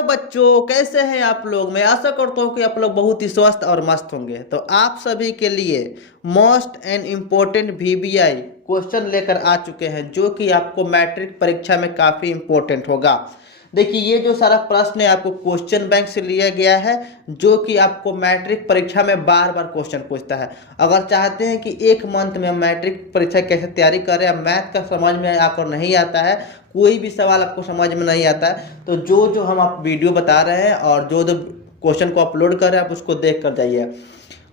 Hello बच्चों, कैसे हैं आप लोग। मैं आशा करता हूं कि आप लोग बहुत ही स्वस्थ और मस्त होंगे। तो आप सभी के लिए most and important VVI question लेकर आ चुके हैं, जो कि आपको मैट्रिक परीक्षा में काफ़ी इम्पोर्टेंट होगा। देखिए, ये जो सारा प्रश्न है आपको क्वेश्चन बैंक से लिया गया है, जो कि आपको मैट्रिक परीक्षा में बार बार क्वेश्चन पूछता है। अगर चाहते हैं कि एक मंथ में मैट्रिक परीक्षा कैसे तैयारी करें, अब मैथ का समझ में आकर नहीं आता है, कोई भी सवाल आपको समझ में नहीं आता है, तो जो जो हम आप वीडियो बता रहे हैं और जो जो क्वेश्चन को अपलोड कर रहे हैं आप उसको देख कर जाइए।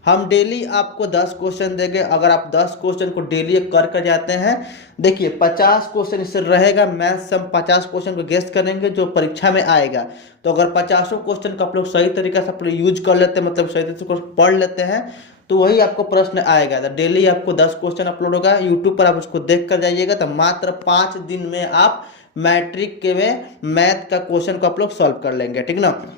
हम डेली आपको 10 क्वेश्चन देंगे। अगर आप 10 क्वेश्चन को डेली कर जाते हैं, देखिए 50 क्वेश्चन इससे रहेगा। मैथ से हम 50 क्वेश्चन को गेस्ट करेंगे जो परीक्षा में आएगा। तो अगर 50 क्वेश्चन को आप लोग सही तरीके से आप लोग यूज कर लेते हैं, मतलब सही तरीके से पढ़ लेते हैं, तो वही आपको प्रश्न आएगा। तो डेली आपको 10 क्वेश्चन अपलोड होगा यूट्यूब पर, आप उसको देख कर जाइएगा। तो मात्र 5 दिन में आप मैट्रिक के में मैथ का क्वेश्चन को आप लोग सॉल्व कर लेंगे, ठीक ना।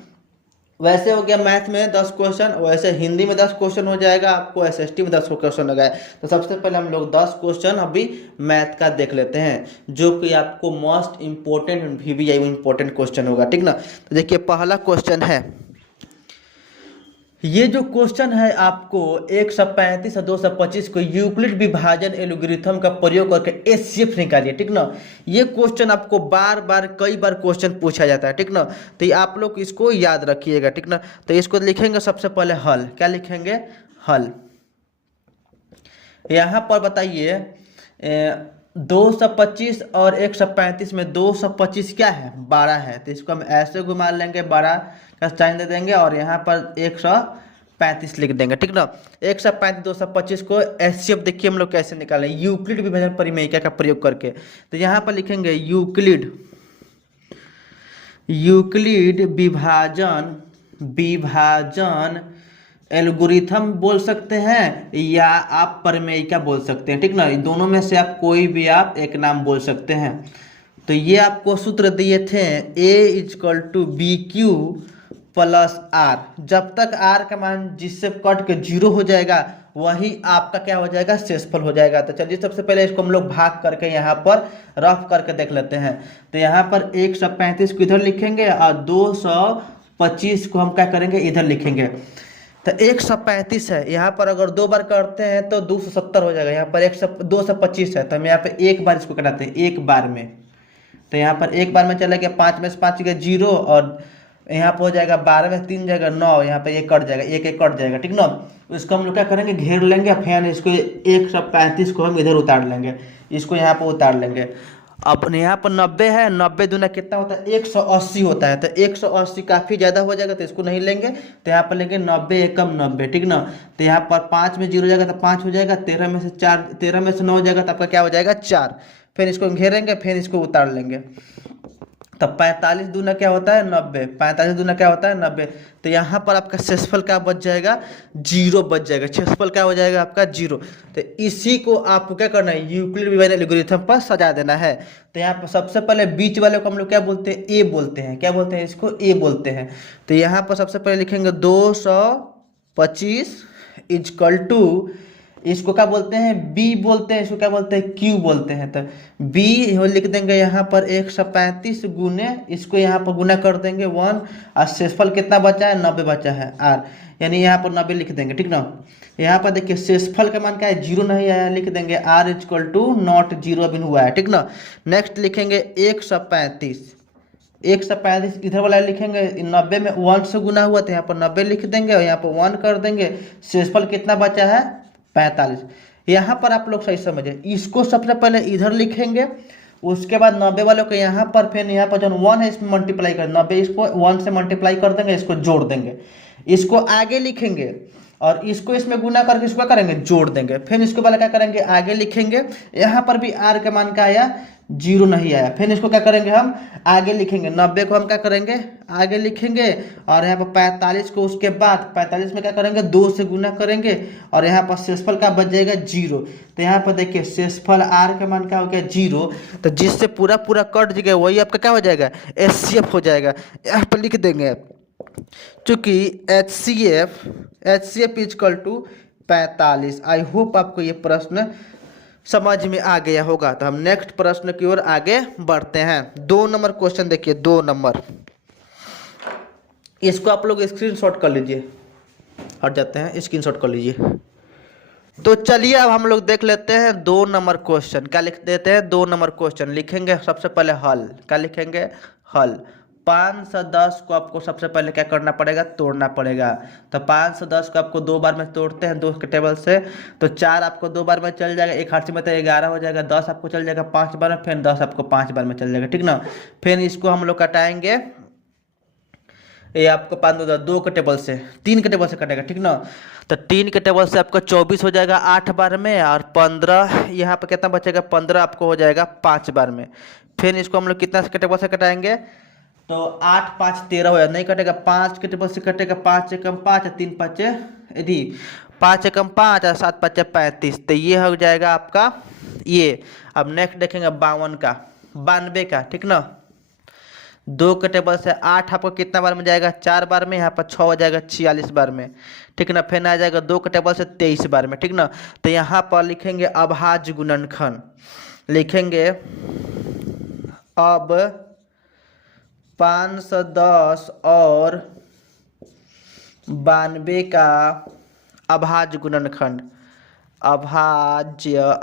वैसे हो गया मैथ में 10 क्वेश्चन, वैसे हिंदी में 10 क्वेश्चन हो जाएगा, आपको एसएसटी में 10 क्वेश्चन हो गए। तो सबसे पहले हम लोग 10 क्वेश्चन अभी मैथ का देख लेते हैं, जो कि आपको most important VVI important question होगा, ठीक ना। तो देखिए पहला क्वेश्चन है, ये जो क्वेश्चन है आपको 135 और 225 को यूक्लिड विभाजन एल्गोरिथम का प्रयोग करके एचसीएफ निकालिए, ठीक ना। ये क्वेश्चन आपको बार बार कई बार क्वेश्चन पूछा जाता है, ठीक ना। तो ये आप लोग इसको याद रखिएगा, ठीक ना। तो इसको लिखेंगे सबसे पहले हल, क्या लिखेंगे, हल। यहाँ पर बताइए 225 और 135 में 225 क्या है, 12 है। तो इसको हम ऐसे घुमा लेंगे, 12 का साइन दे देंगे और यहाँ पर 135 लिख देंगे, ठीक ना। 135 225 को एचसीएफ देखिए हम लोग कैसे निकालें, यूक्लिड विभाजन परिमेयिका का प्रयोग करके। तो यहाँ पर लिखेंगे यूक्लिड विभाजन एल्गोरिथम बोल सकते हैं या आप परिमेयिका बोल सकते हैं, ठीक ना। दोनों में से आप कोई भी आप एक नाम बोल सकते हैं। तो ये आपको सूत्र दिए थे A=BQ प्लस R। जब तक R का मान जिससे कट के 0 हो जाएगा वही आपका क्या हो जाएगा, शेषफल हो जाएगा। तो चलिए सबसे पहले इसको हम लोग भाग करके यहाँ पर रफ करके देख लेते हैं। तो यहाँ पर 135 को इधर लिखेंगे और 225 को हम क्या करेंगे, इधर लिखेंगे। तो 135 है, यहाँ पर अगर 2 बार करते हैं तो 270 हो जाएगा। यहाँ पर 225 है, तो हम यहाँ पे एक बार इसको कटाते हैं, एक बार में। तो यहाँ पर एक बार में चला गया, 5 में से 5 गया 0 और यहाँ पर हो जाएगा 12 में 3 जाएगा 9, यहाँ पे ये कट जाएगा, एक कट जाएगा, ठीक ना। इसको हम लोग क्या करेंगे, घेर लेंगे, फिर इसको 135 को हम इधर उतार लेंगे, इसको यहाँ पर उतार लेंगे। अब यहाँ पर 90 है, 90 दूना कितना होता है, 180 होता है। तो 180 काफ़ी ज़्यादा हो जाएगा, तो इसको नहीं लेंगे। तो यहाँ पर लेंगे 90 एकम 90, ठीक ना। तो यहाँ पर 5 में 0 जाएगा तो 5 हो जाएगा, 13 में से 4, 13 में से 9 जाएगा तो आपका क्या हो जाएगा, 4। फिर इसको घेरेंगे, फिर इसको उतार लेंगे। तब 45 दूना क्या होता है, 90, 45 दूना क्या होता है, 90। तो यहाँ पर आपका शेषफल क्या बच जाएगा, 0 बच जाएगा। शेषफल क्या हो जाएगा आपका, 0। तो इसी को आपको क्या करना है, यूक्लिड विभाजन एल्गोरिथम पर सजा देना है। तो यहाँ पर सबसे पहले बीच वाले को हम लोग क्या बोलते हैं, ए बोलते हैं। क्या बोलते हैं, इसको ए बोलते हैं। तो यहाँ पर सबसे पहले लिखेंगे 225 इजकल टू, इसको क्या बोलते हैं, बी बोलते हैं, इसको क्या बोलते हैं, क्यू बोलते हैं। तो बी लिख देंगे यहाँ पर 135 गुने, इसको यहाँ पर गुना कर देंगे 1, और शेषफल कितना बचा है, 90 बचा है, आर, यानी यहाँ पर 90 लिख देंगे, ठीक ना। यहाँ पर देखिए शेषफल का मान क्या है, 0 नहीं आया, लिख देंगे आर इक्वल टू नॉट 0 अभी हुआ है, ठीक ना। नेक्स्ट लिखेंगे 135 इधर वाला लिखेंगे, 90 में 1 से गुना हुआ तो यहाँ पर 90 लिख देंगे और यहाँ पर 1 कर देंगे। शेषफल कितना बचा है, 45। यहाँ पर आप लोग सही समझे, इसको सबसे पहले इधर लिखेंगे, उसके बाद 90 वालों को यहाँ पर, फिर यहाँ पर जो 1 है इसमें मल्टीप्लाई कर, 90 इसको 1 से मल्टीप्लाई कर देंगे, इसको जोड़ देंगे, इसको आगे लिखेंगे और इसको इसमें गुना करके इसको करेंगे, जोड़ देंगे। फिर इसके बाद क्या करेंगे, आगे लिखेंगे, यहाँ पर भी आर का मान क्या आया, 0 नहीं आया। फिर इसको क्या करेंगे, हम आगे लिखेंगे, 90 को हम क्या करेंगे, आगे लिखेंगे और यहाँ पर 45 को उसके बाद 45 में क्या करेंगे, 2 से गुना करेंगे और यहाँ पर शेषफल का बच जाएगा 0। तो यहाँ पर देखिए शेषफल आर का मान क्या हो गया, 0। तो जिससे पूरा पूरा कट गया वही आपका क्या हो जाएगा, एचसीएफ हो जाएगा। यहाँ पर लिख देंगे चूँकि HCF is equal to 45। I hope आपको ये प्रश्न समझ में आ गया होगा। तो हम नेक्स्ट प्रश्न की ओर आगे बढ़ते हैं। 2 नंबर क्वेश्चन देखिए, 2 नंबर इसको आप लोग स्क्रीनशॉट कर लीजिए, हट जाते हैं, स्क्रीनशॉट कर लीजिए। तो चलिए अब हम लोग देख लेते हैं 2 नंबर क्वेश्चन। क्या लिख देते हैं? 2 नंबर क्वेश्चन लिखेंगे सबसे पहले हल। क्या लिखेंगे? हल। 510 को आपको सबसे पहले क्या करना पड़ेगा? तोड़ना पड़ेगा। तो 510 को आपको 2 बार में तोड़ते हैं 2 के टेबल से, तो 4 आपको 2 बार में चल जाएगा, एक हाथ से में तो 11 हो जाएगा। 10 आपको चल जाएगा 5 बार में, फिर 10 आपको 5 बार में चल जाएगा, ठीक ना। फिर इसको हम लोग कटाएंगे, ये आपको 2 के टेबल से 3 के टेबल से कटेगा, ठीक ना। तो 3 के टेबल से आपका 24 हो जाएगा 8 बार में, और 15 यहाँ पे कितना बचेगा? 15 आपको हो जाएगा 5 बार में। फिर इसको हम लोग कितना के टेबल से कटाएंगे? तो 8 5 13 हो जाएगा, नहीं कटेगा, 5 के टेबल से कटेगा, 5 एकम 5, 3 5 यदि 5 एकम 5 और 7 5 35, तो ये हो जाएगा आपका ये। अब नेक्स्ट देखेंगे 52 का, 92 का, ठीक ना। 2 के टेबल से 8 आपको कितना बार में जाएगा? 4 बार में, यहाँ पर 6 हो जाएगा 46 बार में, ठीक ना। फिर आ जाएगा 2 के टेबल से 23 बार में, ठीक ना। तो यहाँ पर लिखेंगे अभाज्य गुणनखंड, लिखेंगे अब 510 और 92 का अभाज्य गुणनखंड, अभाज्य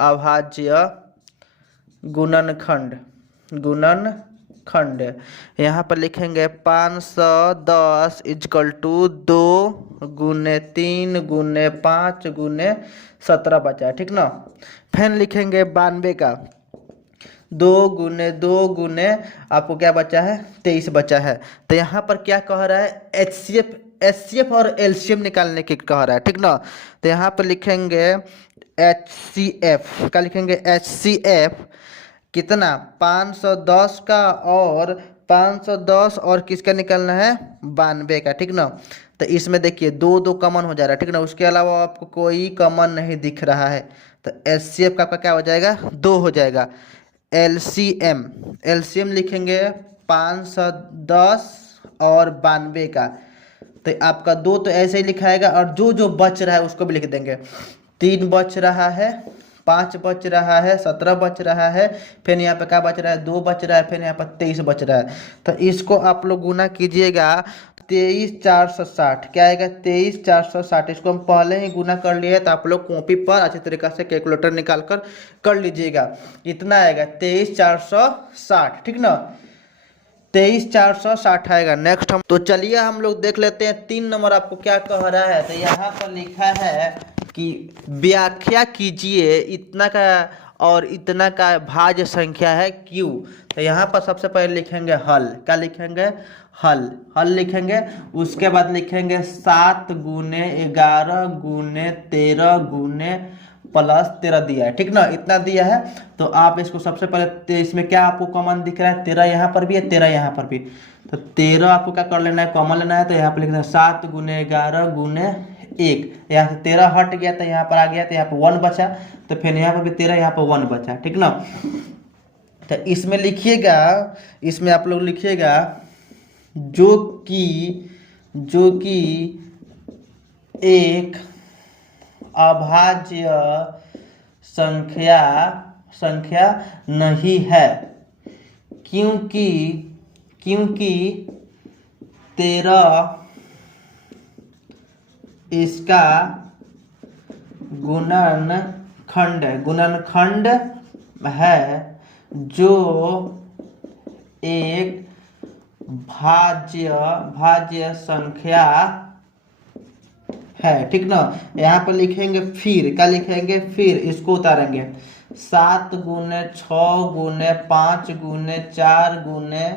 गुणनखंड, गुणनखंड। यहाँ पर लिखेंगे 510 इजकल टू 2 गुने 3 गुने 5 गुने 17 बचा है, ठीक ना। फिर लिखेंगे 92 का 2 गुने 2 गुने आपको क्या बचा है? 23 बचा है। तो यहाँ पर क्या कह रहा है? HCF और LCM निकालने की कह रहा है, ठीक ना। तो यहाँ पर लिखेंगे HCF, क्या लिखेंगे? HCF कितना? 510 का, और 510 और किसका निकालना है? 92 का, ठीक ना। तो इसमें देखिए 2 2 कॉमन हो जा रहा है, ठीक ना। उसके अलावा आपको कोई कॉमन नहीं दिख रहा है, तो HCF का आपका क्या हो जाएगा? 2 हो जाएगा। LCM लिखेंगे 510 और 92 का, तो आपका 2 तो ऐसे ही लिखाएगा, और जो जो बच रहा है उसको भी लिख देंगे। 3 बच रहा है, 5 बच रहा है, 17 बच रहा है, फिर यहाँ पे क्या बच रहा है? 2 बच रहा है, फिर यहाँ पर 23 बच रहा है। तो इसको आप लोग गुना कीजिएगा, 23,460 क्या आएगा? 23,460। इसको हम पहले ही गुना कर लिए, तो आप लोग कॉपी पर अच्छी तरीके से कैलकुलेटर निकाल कर लीजिएगा। इतना आएगा 23,460, ठीक ना। 23,460 आएगा। नेक्स्ट हम तो चलिए हम लोग देख लेते हैं 3 नंबर आपको क्या कह रहा है। तो यहाँ पर लिखा है कि व्याख्या कीजिए इतना का और इतना का भाज्य संख्या है क्यू। तो यहाँ पर सबसे पहले लिखेंगे हल। क्या लिखेंगे? हल। हल लिखेंगे, उसके बाद लिखेंगे 7 गुने 11 गुने 13 गुने प्लस 13 दिया है, ठीक ना। इतना दिया है, तो आप इसको सबसे पहले इसमें क्या आपको कॉमन दिख रहा है? 13 यहाँ पर भी है, 13 यहाँ पर भी, तो 13 आपको क्या कर लेना है? कॉमन लेना है। तो यहाँ पर लिखना है 7 गुने 11 गुने 1, यहाँ से 13 हट गया तो यहाँ पर आ गया, तो यहाँ पर 1 बचा, तो फिर यहाँ पर भी 13, यहाँ पर 1 बचा, ठीक ना। तो इसमें लिखिएगा, इसमें आप लोग लिखिएगा जो कि एक अभाज्य संख्या नहीं है, क्योंकि 13 इसका गुणनखंड है जो एक भाज्य संख्या है, ठीक ना। यहाँ पर लिखेंगे फिर, क्या लिखेंगे? फिर इसको उतारेंगे 7 गुने 6 गुने 5 गुने 4 गुने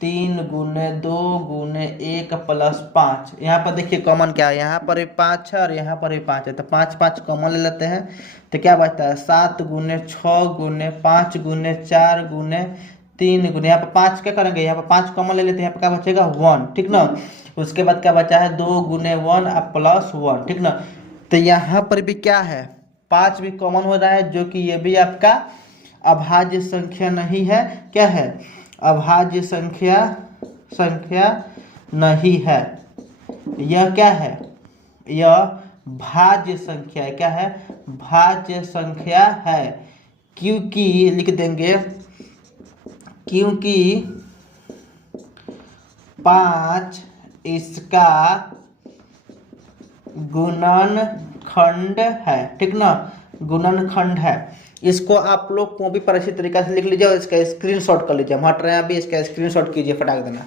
3 गुने 2 गुने 1 प्लस 5। यहाँ पर देखिए कॉमन क्या है? यहाँ पर भी 5 है और यहाँ पर भी 5 है, तो 5 5 कॉमन ले लेते हैं, तो क्या बचता है? 7 गुने 6 गुने 5 गुने 4 गुने 3 गुने, यहाँ पर 5 क्या करेंगे? यहाँ पर 5 कॉमन ले लेते हैं, यहाँ पर क्या बचेगा? 1, ठीक ना। उसके बाद क्या बचा है? 2 गुने 1 और प्लस 1, ठीक ना। तो यहाँ पर भी क्या है? 5 भी कॉमन हो रहा है, जो कि ये भी आपका अभाज्य संख्या नहीं है। क्या है? अभाज्य संख्या नहीं है। यह क्या है? यह भाज्य संख्या है। क्या है? भाज्य संख्या है, क्योंकि लिख देंगे, क्योंकि 5 इसका गुणनखंड है, ठीक ना, गुणनखंड है। इसको आप लोग को भी पर अच्छी तरीके से लिख लीजिए और इसका स्क्रीनशॉट कर लीजिए। हम हट रहे हैं अभी, इसका स्क्रीनशॉट कीजिए, फटाक देना।